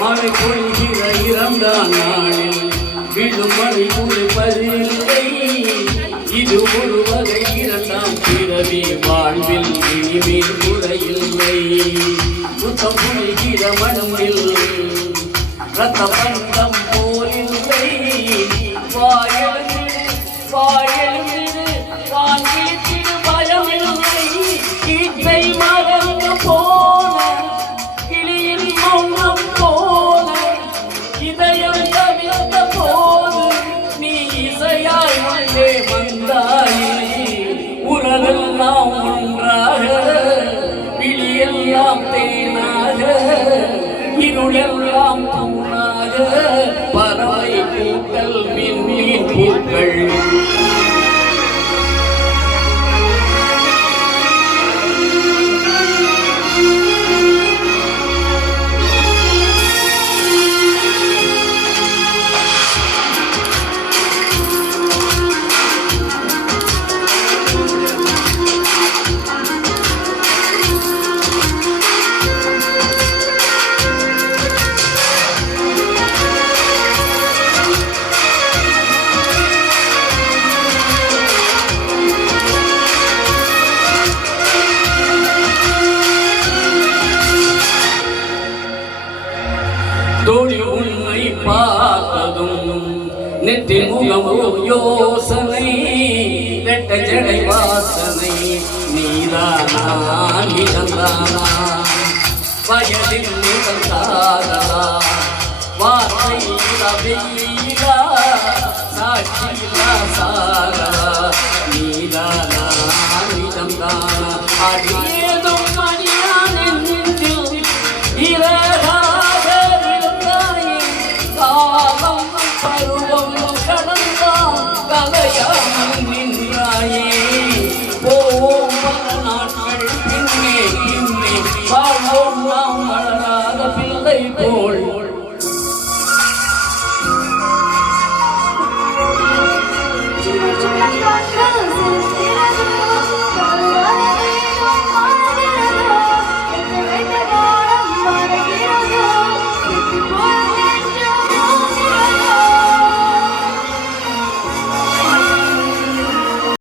மழை பொழிகிற இரண்டாம் நாளில் விழுமழை குளிப்பதில்லை. இது ஒரு வகை இரண்டாம் பிறவி வாழ்வில் இனிமேல் முறையில்லை. சுத்தம் புரிகிற மனமில் ரத்த பந்தம் போலில்லை. வாயெழுந்திடு வாயெழுந்திடு வாங்கிலித்திடு பயமில்லை. கீற்றை மறந்து போன கிளியின் மௌனம் போல இதயம் தவிர்த்த போது நீ இசையாய் உள்ளே வந்தாயே. உறவெல்லாம் ஒன்றாக விழியெல்லாம் தேனாக இருளெல்லாம் தூணாக பறவை பூக்கள் விண்மீன் பூக்கள் தோழி உன்னை பார்த்ததும் நெற்றி முகமோ யோசனை வெட்ட ஜடை வாசனை நீதானா நிகழ்ந்தானா வயதில் நிகழ்ந்தாரா வார்த்தையிலா வெயிலா சாட்சியிலா சாரா நீதானா நிகழ்ந்தானா அடியேதும் மணியான நெஞ்சில் இரா பருவம் கடந்தான் கலையாமல் நின்றாயே. போவோம் பல நாட்கள் பின்னே பின்னே வாழ்வோம் நாம் வளராத பிள்ளை போல்.